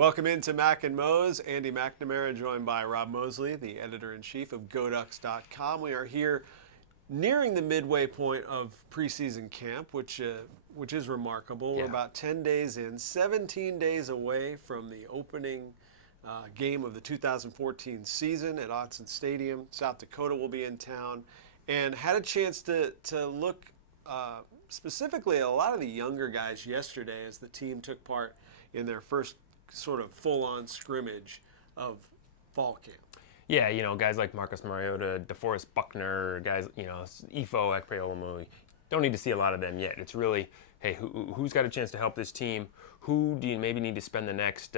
Welcome into Mac and Mose. Andy McNamara joined by Rob Mosley, the editor-in-chief of GoDucks.com. We are here nearing the midway point of preseason camp, which is remarkable. Yeah. We're about 10 days in, 17 days away from the opening game of the 2014 season at Autzen Stadium. South Dakota will be in town, and had a chance to look specifically at a lot of the younger guys yesterday as the team took part in their first sort of full-on scrimmage of fall camp. Yeah, guys like Marcus Mariota, DeForest Buckner, guys, Ifo Ekpeolumu, don't need to see a lot of them yet. It's really, hey, who's got a chance to help this team? Who do you maybe need to spend the next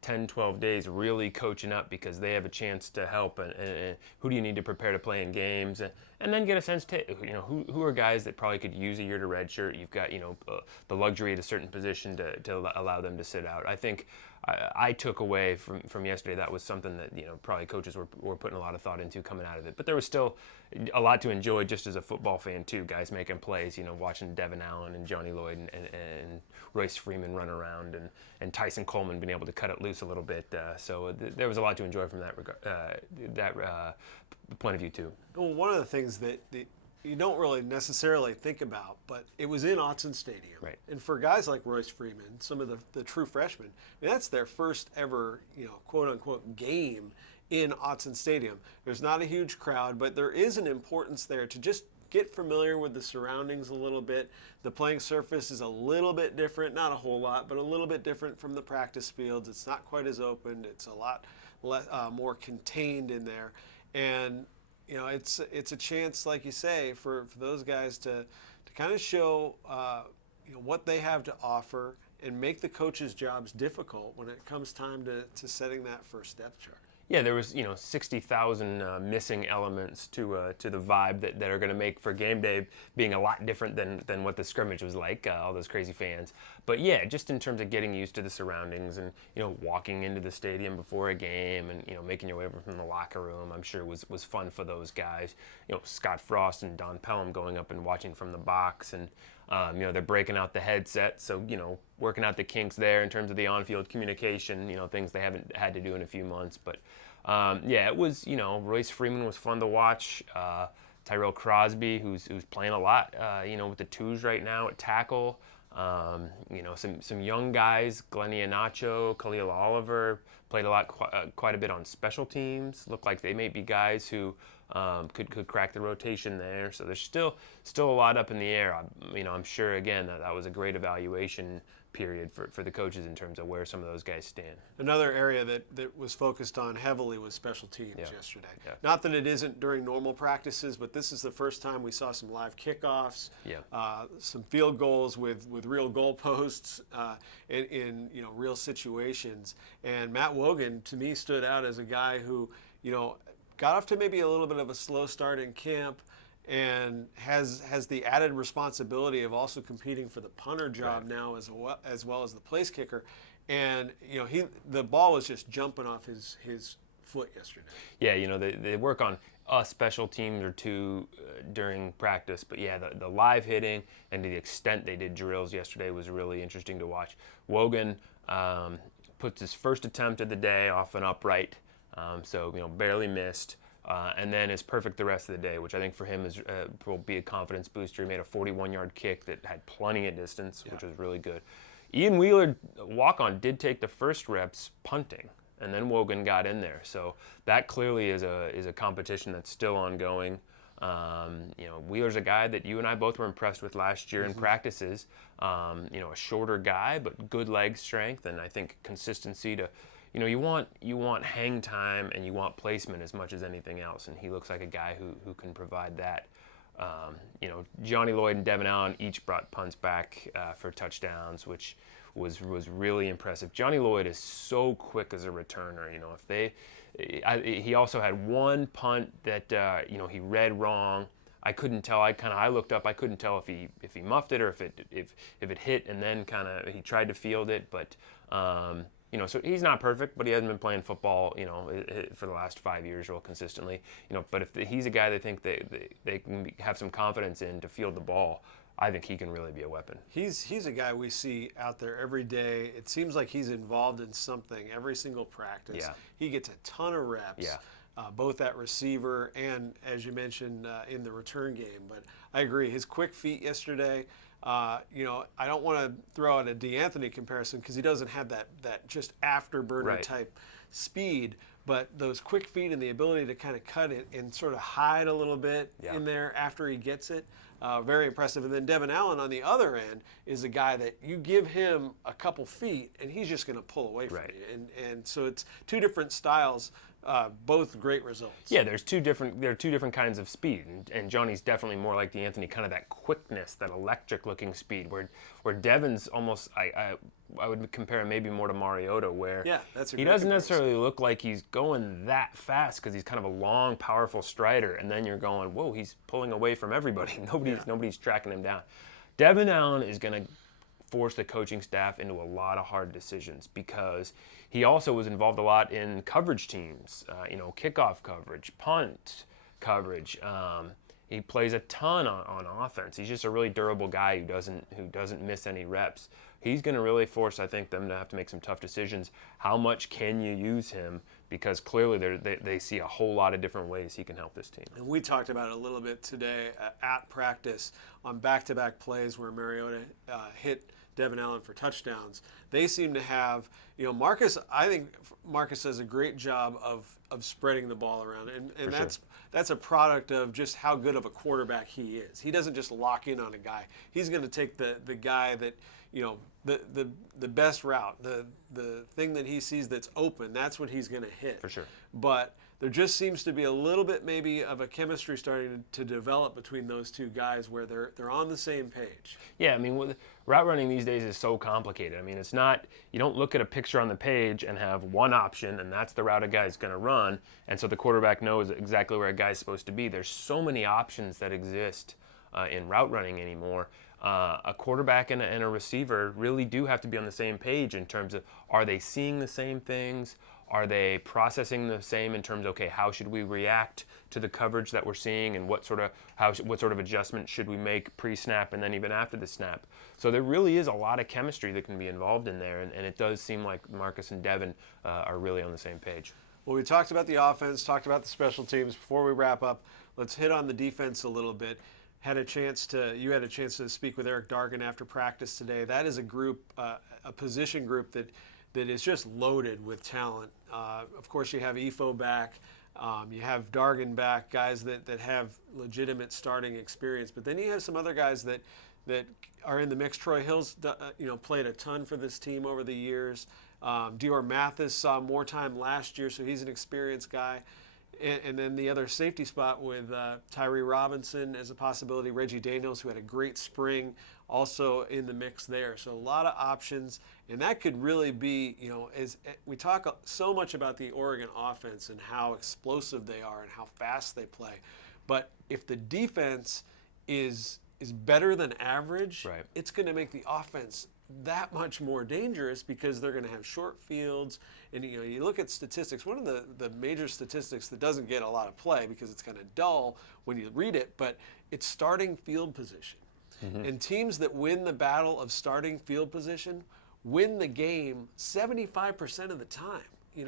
10, 12 days really coaching up because they have a chance to help? And who do you need to prepare to play in games? And then get a sense to, who are guys that probably could use a year to redshirt? You've got, the luxury at a certain position to allow them to sit out. I think I took away from yesterday that was something that probably coaches were putting a lot of thought into coming out of it. But there was still a lot to enjoy just as a football fan too. Guys making plays, watching Devin Allen and Johnny Lloyd and Royce Freeman run around and Tyson Coleman being able to cut it loose a little bit. So there was a lot to enjoy from that point of view too. Well, one of the things that you don't really necessarily think about, but it was in Autzen Stadium. Right. And for guys like Royce Freeman, some of the true freshmen, that's their first ever, quote-unquote game in Autzen Stadium. There's not a huge crowd, but there is an importance there to just get familiar with the surroundings a little bit. The playing surface is a little bit different, not a whole lot, but a little bit different from the practice fields. It's not quite as open. It's a lot more contained in there. And it's a chance, like you say, for those guys to kind of show what they have to offer and make the coaches' jobs difficult when it comes time to setting that first depth chart. Yeah, there was 60,000 missing elements to the vibe that are going to make for game day being a lot different than what the scrimmage was like. All those crazy fans, but yeah, just in terms of getting used to the surroundings and walking into the stadium before a game and making your way over from the locker room, I'm sure was fun for those guys. Scott Frost and Don Pelham going up and watching from the box, and they're breaking out the headset, so working out the kinks there in terms of the on-field communication, things they haven't had to do in a few months. But yeah, it was, Royce Freeman was fun to watch. Tyrell Crosby, who's playing a lot, with the twos right now at tackle. Some young guys, Glenn Iheanacho, Khalil Oliver, played quite a bit on special teams. Looked like they may be guys who could crack the rotation there. So there's still a lot up in the air. I'm sure again that was a great evaluation period for the coaches in terms of where some of those guys stand. Another area that was focused on heavily was special teams yesterday. Yeah. Not that it isn't during normal practices, but this is the first time we saw some live kickoffs, some field goals with real goalposts in real situations. And Matt Wogan, to me, stood out as a guy who, got off to maybe a little bit of a slow start in camp, and has the added responsibility of also competing for the punter job now as well as the place kicker. And the ball was just jumping off his foot yesterday. Yeah, they work on a special teams or two during practice, but yeah, the live hitting and to the extent they did drills yesterday was really interesting to watch. Wogan puts his first attempt of the day off an upright, so barely missed. And then is perfect the rest of the day, which I think for him will be a confidence booster. He made a 41-yard kick that had plenty of distance, which was really good. Ian Wheeler, walk-on, did take the first reps punting, and then Wogan got in there. So that clearly is a competition that's still ongoing. Wheeler's a guy that you and I both were impressed with last year in practices. A shorter guy, but good leg strength, and I think consistency to. You want hang time and you want placement as much as anything else, and he looks like a guy who can provide that. Johnny Lloyd and Devin Allen each brought punts back for touchdowns, which was really impressive. Johnny Lloyd is so quick as a returner. He also had one punt that he read wrong. I couldn't tell. I looked up. I couldn't tell if he muffed it or if it hit and then he tried to field it, but. So he's not perfect, but he hasn't been playing football, for the last 5 years real consistently. But if he's a guy they think they can have some confidence in to field the ball, I think he can really be a weapon. He's a guy we see out there every day. It seems like he's involved in something every single practice. Yeah. He gets a ton of reps, Yeah. both at receiver and, as you mentioned, in the return game. But I agree, his quick feet yesterday. I don't want to throw out a DeAnthony comparison because he doesn't have that just afterburner Right. type speed. But those quick feet and the ability to kind of cut it and sort of hide a little bit in there after he gets it, very impressive. And then Devin Allen on the other end is a guy that you give him a couple feet and he's just going to pull away from you. And so it's two different styles, both great results. Yeah, there are two different kinds of speed, and Johnny's definitely more like D'Anthony, kind of that quickness, that electric-looking speed. Where Devin's almost, I would compare him maybe more to Mariota, where that's a he great doesn't comparison. necessarily look like he's going that fast because he's kind of a long, powerful strider, and then you're going, whoa, he's pulling away from everybody. Nobody's tracking him down. Devin Allen is going to force the coaching staff into a lot of hard decisions because he also was involved a lot in coverage teams, kickoff coverage, punt coverage. He plays a ton on offense. He's just a really durable guy who doesn't miss any reps. He's going to really force, I think, them to have to make some tough decisions. How much can you use him? Because clearly they see a whole lot of different ways he can help this team. And we talked about it a little bit today at practice on back-to-back plays where Mariota hit Devin Allen for touchdowns. They seem to have, Marcus, I think Marcus does a great job of spreading the ball around. And that's a product of just how good of a quarterback he is. He doesn't just lock in on a guy. He's going to take the guy that, the best route, the thing that he sees that's open, that's what he's going to hit. For sure. But there just seems to be a little bit maybe of a chemistry starting to develop between those two guys where they're on the same page. Yeah, I mean, route running these days is so complicated. I mean, it's not, you don't look at a picture on the page and have one option and that's the route a guy's going to run, and so the quarterback knows exactly where a guy's supposed to be. There's so many options that exist in route running anymore. A quarterback and a receiver really do have to be on the same page in terms of, are they seeing the same things? Are they processing the same in terms of, okay, how should we react to the coverage that we're seeing, and what sort of adjustment should we make pre-snap and then even after the snap? So there really is a lot of chemistry that can be involved in there, and it does seem like Marcus and Devin are really on the same page. Well, we talked about the offense, talked about the special teams. Before we wrap up, let's hit on the defense a little bit. You had a chance to speak with Eric Dargan after practice today. That is a group, a position group that is just loaded with talent. Of course, you have Efo back. You have Dargan back, guys that have legitimate starting experience. But then you have some other guys that are in the mix. Troy Hill's played a ton for this team over the years. Dior Mathis saw more time last year, so he's an experienced guy. And then the other safety spot with Tyree Robinson as a possibility. Reggie Daniels, who had a great spring, also in the mix there. So a lot of options. And that could really be, as we talk so much about the Oregon offense and how explosive they are and how fast they play. But if the defense is better than average, right, it's going to make the offense that much more dangerous because they're going to have short fields. And you look at statistics, one of the major statistics that doesn't get a lot of play because it's kind of dull when you read it, but it's starting field position. Mm-hmm. And teams that win the battle of starting field position win the game 75% of the time.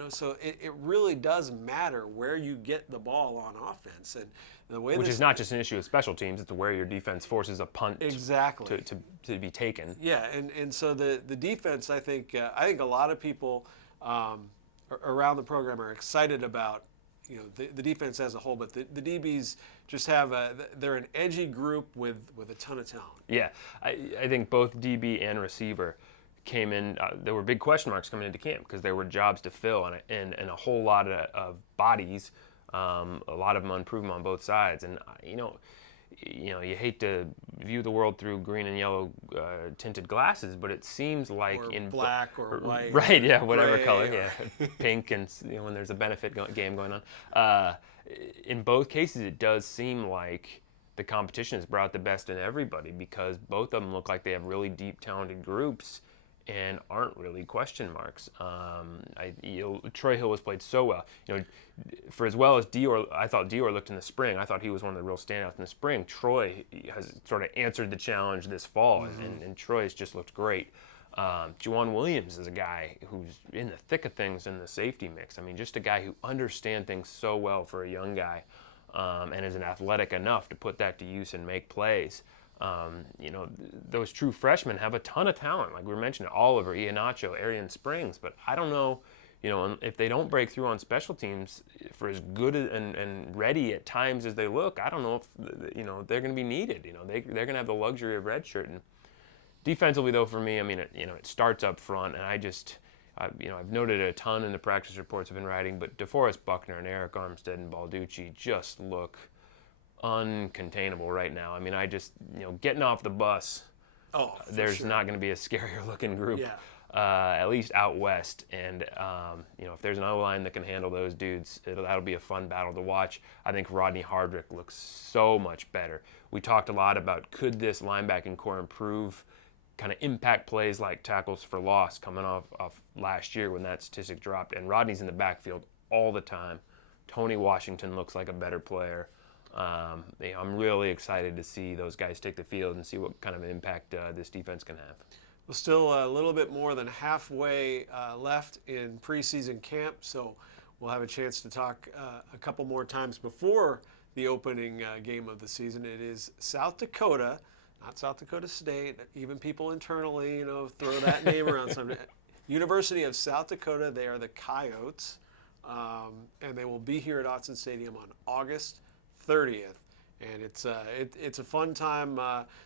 So it really does matter where you get the ball on offense. And the way Which is not just an issue of special teams, it's where your defense forces a punt to be taken. Yeah, and so the defense, I think a lot of people around the program are excited about the defense as a whole, but the DBs just they're an edgy group with a ton of talent. Yeah, I think both DB and receiver came in, there were big question marks coming into camp because there were jobs to fill and a whole lot of bodies, a lot of them unproven on both sides. And you hate to view the world through green and yellow tinted glasses, but it seems like or in black or white, right? Yeah, whatever gray, color, yeah, pink, and when there's a benefit game going on. In both cases, it does seem like the competition has brought the best in everybody because both of them look like they have really deep, talented groups. and aren't really question marks. Troy Hill has played so well. For as well as Dior, I thought Dior looked in the spring. I thought he was one of the real standouts in the spring. Troy has sort of answered the challenge this fall, and Troy has just looked great. Juwan Williams is a guy who's in the thick of things in the safety mix. I mean, just a guy who understands things so well for a young guy, and is an athletic enough to put that to use and make plays. Those true freshmen have a ton of talent. Like we were mentioning, Oliver, Iheanacho, Arian Springs, but I don't know, if they don't break through on special teams for as good and ready at times as they look, I don't know if, they're going to be needed. They're going to have the luxury of redshirt. And defensively, though, for me, I mean, it starts up front, and I've noted it a ton in the practice reports I've been writing, but DeForest Buckner and Eric Armstead and Balducci just look uncontainable right now. I mean, getting off the bus, there's not going to be a scarier looking group, at least out west. And, if there's an O-line that can handle those dudes, that'll be a fun battle to watch. I think Rodney Hardrick looks so much better. We talked a lot about could this linebacking core improve kind of impact plays like tackles for loss coming off last year when that statistic dropped. And Rodney's in the backfield all the time. Tony Washington looks like a better player. I'm really excited to see those guys take the field and see what kind of impact this defense can have. Well, still a little bit more than halfway left in preseason camp, so we'll have a chance to talk a couple more times before the opening game of the season. It is South Dakota, not South Dakota State. Even people internally, throw that name around. University of South Dakota. They are the Coyotes, and they will be here at Autzen Stadium on August 30th. And it's a fun time,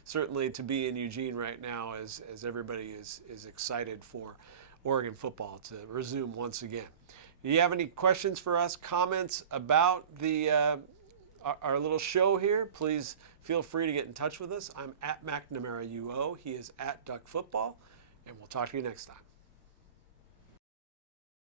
certainly, to be in Eugene right now as everybody is excited for Oregon football to resume once again. Do you have any questions for us, comments about our little show here? Please feel free to get in touch with us. I'm at McNamara UO. He is at Duck Football. And we'll talk to you next time.